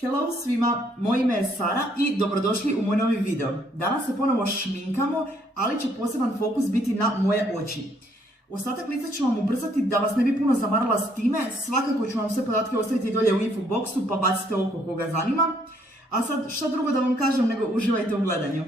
Hello svima, moje ime je Sara i dobrodošli u moj novi video. Danas se ponovo šminkamo, ali će poseban fokus biti na moje oči. Ostatak lica ću vam ubrzati da vas ne bi puno zamarala s time, svakako ću vam sve podatke ostaviti dolje u info boksu pa bacite oko koga zanima. A sad šta drugo da vam kažem nego uživajte u gledanju.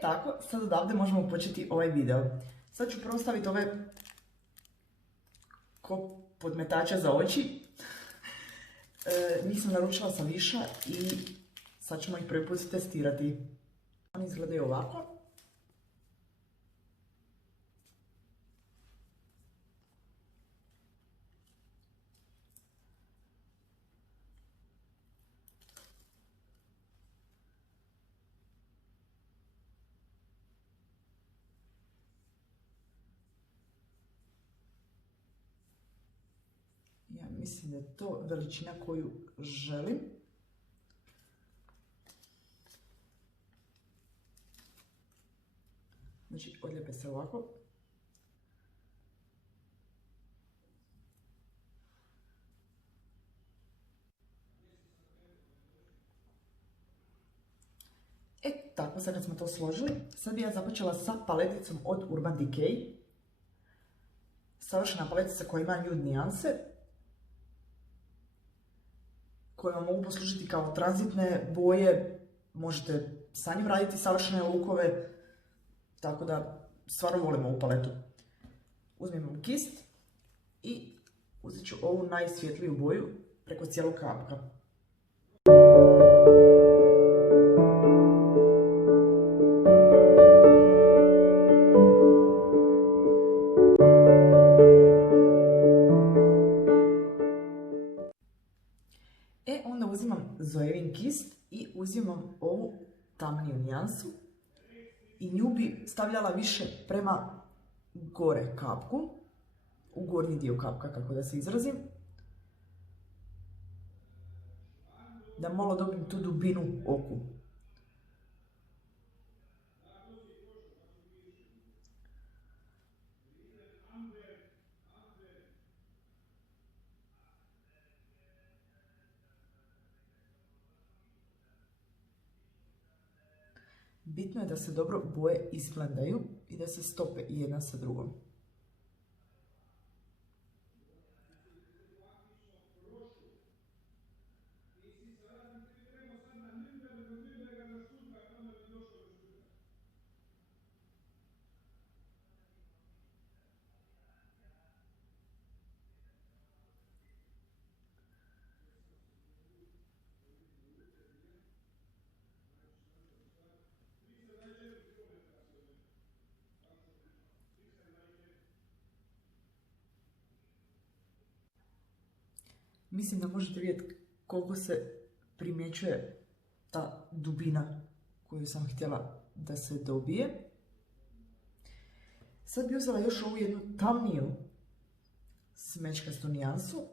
Tako, sad odavde možemo početi ovaj video. Sad ću prvo staviti ove ko podmetače za oči. Njih sam naručila sa Viša i sad ćemo ih prvi put testirati. Oni izgledaju ovako. mislim da je to veličina koju želim. Znači, odlijepe se ovako. Tako, sad kad smo to složili, sad bi ja započela sa paleticom od Urban Decay. Savršena paletica koja ima nude nijanse, koje vam mogu poslužiti kao tranzitne boje, možete sa njim raditi savršene lukove, tako da stvarno volim ovu paletu. Uzmem kist i uzet ću ovu najsvjetliju boju preko cijelog kapka. Onda uzimam zojevin kist i uzimam ovu tamniju nijansu i nju bi stavljala više prema gore kapku, u gornji dio kapka, kako da se izrazim, da malo dobijem tu dubinu oku. Bitno je da se dobro boje isblendaju i da se stope jedna sa drugom. Mislim da možete vidjeti koliko se primjećuje ta dubina koju sam htjela da se dobije. Sad bi uzela još ovu jednu tamniju smečkastu nijansu.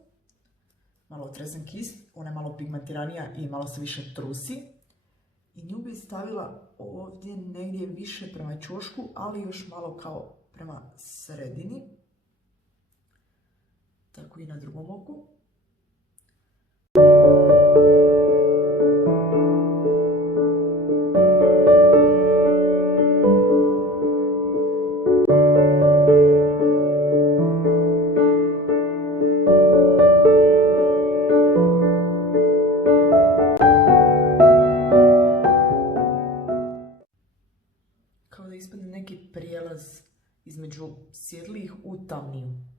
Malo otresem kist, ona je malo pigmentiranija i malo se više trusi. I nju bi stavila ovdje negdje više prema ćošku, ali još malo kao prema sredini. Tako i na drugom oku. Kao da ispadne neki prijelaz između svjetlijih u tamniju.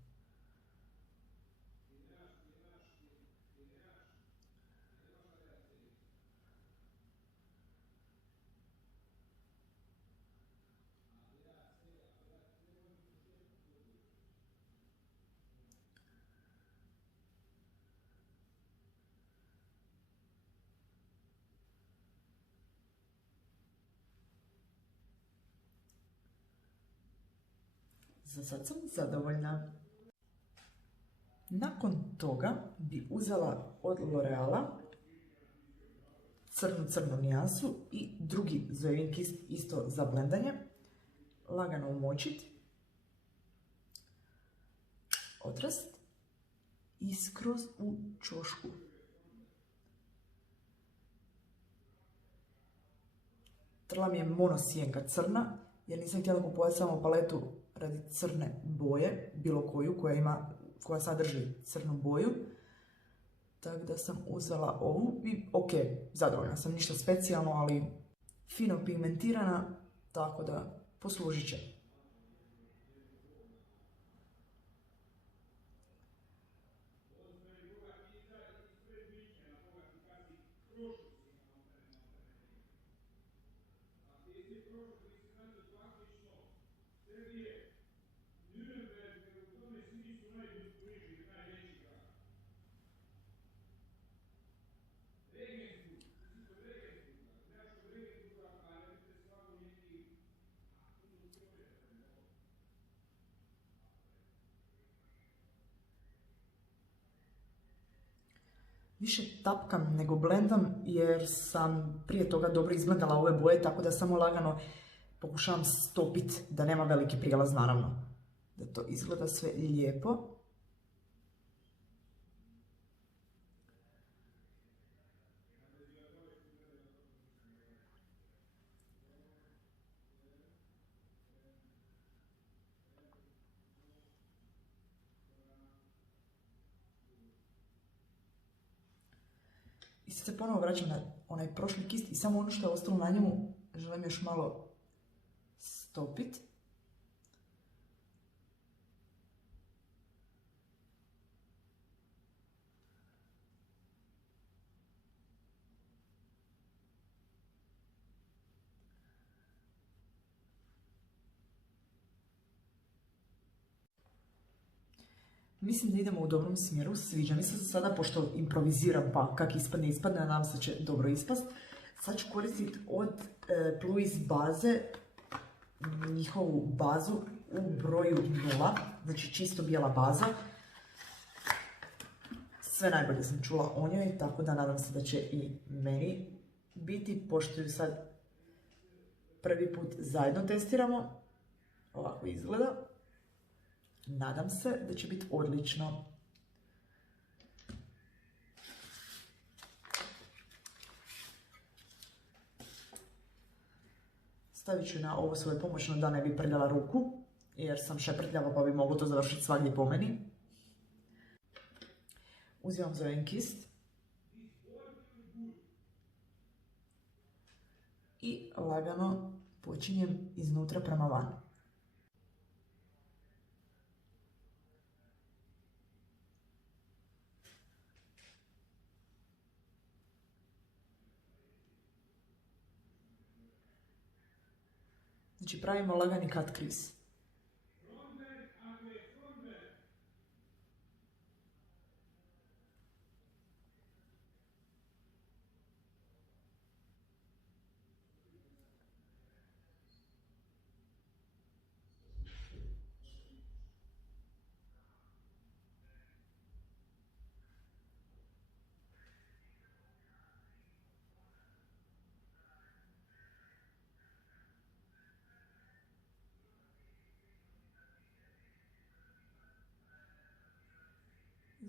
Za sad sam zadovoljna. Nakon toga bi uzela od L'Oreala crnu nijansu i drugi zojevin kist isto za blendanje. Lagano umočiti. Otrast. I skroz u ćošku. Trla mi je monosijenka crna, jer nisam htjela kupovati samo paletu radi crne boje, bilo koju, koja sadrži crnu boju. Tako da sam uzela ovu i ok, zadovoljna sam, ništa specijalno, ali fino pigmentirana, tako da poslužit će. više tapkam nego blendam jer sam prije toga dobro izblendala ove boje, tako da samo lagano pokušavam stopiti da nema veliki prijelaz naravno. Da to izgleda sve lijepo. I sad se ponovo vraćam na onaj prošli kist i samo ono što je ostalo na njemu želim još malo stopiti. Mislim da idemo u dobrom smjeru, sviđa mi se za sada, pošto improviziram pa kak ispadne, a nadam se će dobro ispast. Sad ću koristiti od Plouise baze, njihovu bazu u broju 0, znači čisto bijela baza. Sve najbolje sam čula o njoj, tako da nadam se da će i meni biti, pošto ju sad prvi put zajedno testiramo. Ovako izgleda. Nadam se da će biti odlično. Stavit ću na ovo svoje pomoćno da ne bi prljala ruku, jer sam šeprtljava pa bi moglo to završiti svagdje po meni. Uzimam za jedan kist i lagano počinjem iznutra prema van. Znači pravimo lagani Catrice.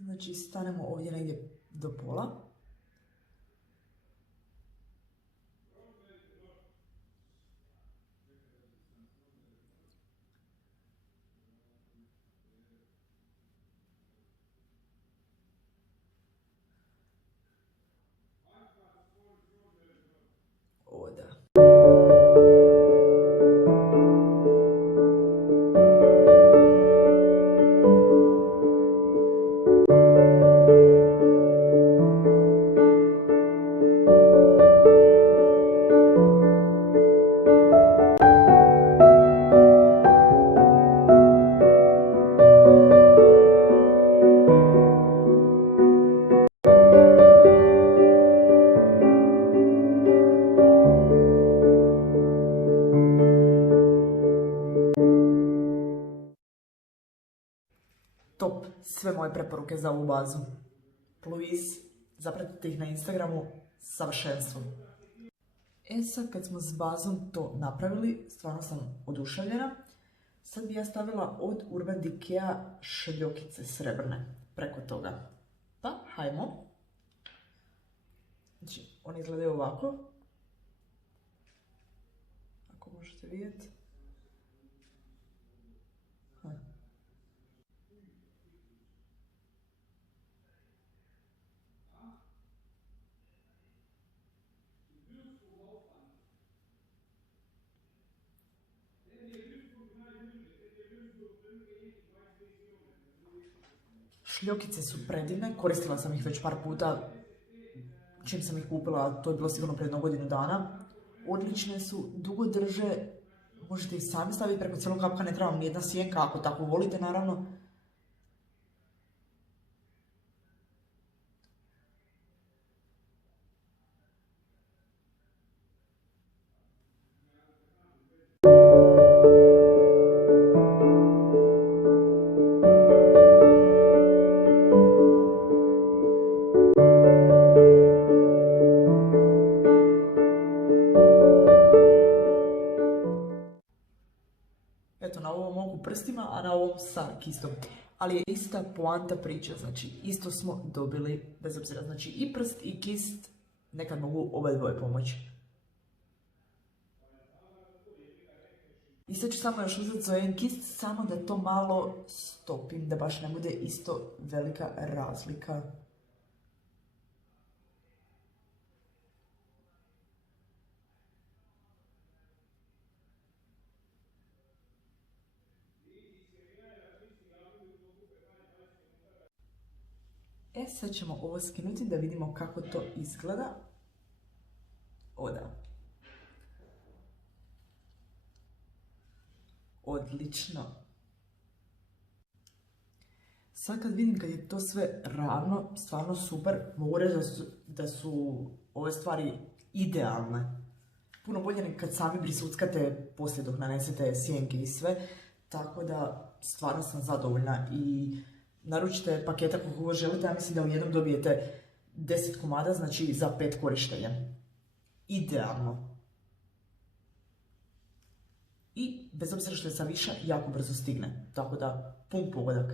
Znači stanemo ovdje negdje do pola. O da. Top, sve moje preporuke za ovu bazu. Plouise, zapratite ih na Instagramu, savršenstvo. E sad kad smo s bazom to napravili, stvarno sam oduševljena. Sad bi ja stavila od Urban Decaya šljokice srebrne preko toga. Pa, hajmo. Znači, one izgledaju ovako. Ako možete vidjeti. Šljokice su predivne, koristila sam ih već par puta, čim sam ih kupila, to je bilo sigurno pred 1 godinu dana. Odlične su, dugo drže, možete ih sami staviti preko cijelog kapka, ne treba vam nijedna sjenka, ako tako volite naravno. Eto, na ovom mogu prstima, a na ovom sa kistom. Ali je ista poanta priča, znači isto smo dobili, bez obzira, znači i prst i kist, nekad mogu oba dvoje pomoći. I sad ću samo još uzeti za jedan kist, samo da to malo stopim, da baš ne bude isto velika razlika. Sad ćemo ovo skinuti da vidimo kako to izgleda. O da. Odlično. Sad kad vidim kad je to sve ravno, stvarno super, mogu reći da su ove stvari idealne. Puno bolje nego kad sami brisuckate poslije dok nanesete sjenke i sve. Tako da stvarno sam zadovoljna i naručite paketa koliko želite, ja mislim da u jednom dobijete 10 komada, znači za 5 korištenja. Idealno. I bez obzira što je sa viša, jako brzo stigne. Tako da, pun pogodak.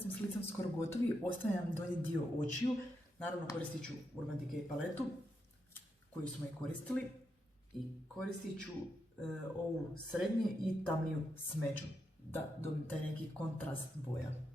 kad sam s licem skoro gotovi, ostaje nam donji dio očiju. Naravno koristit ću Decay paletu koju smo i koristili i koristit ću ovu srednje i tamniju smeđu da dobijem taj neki kontrast boja.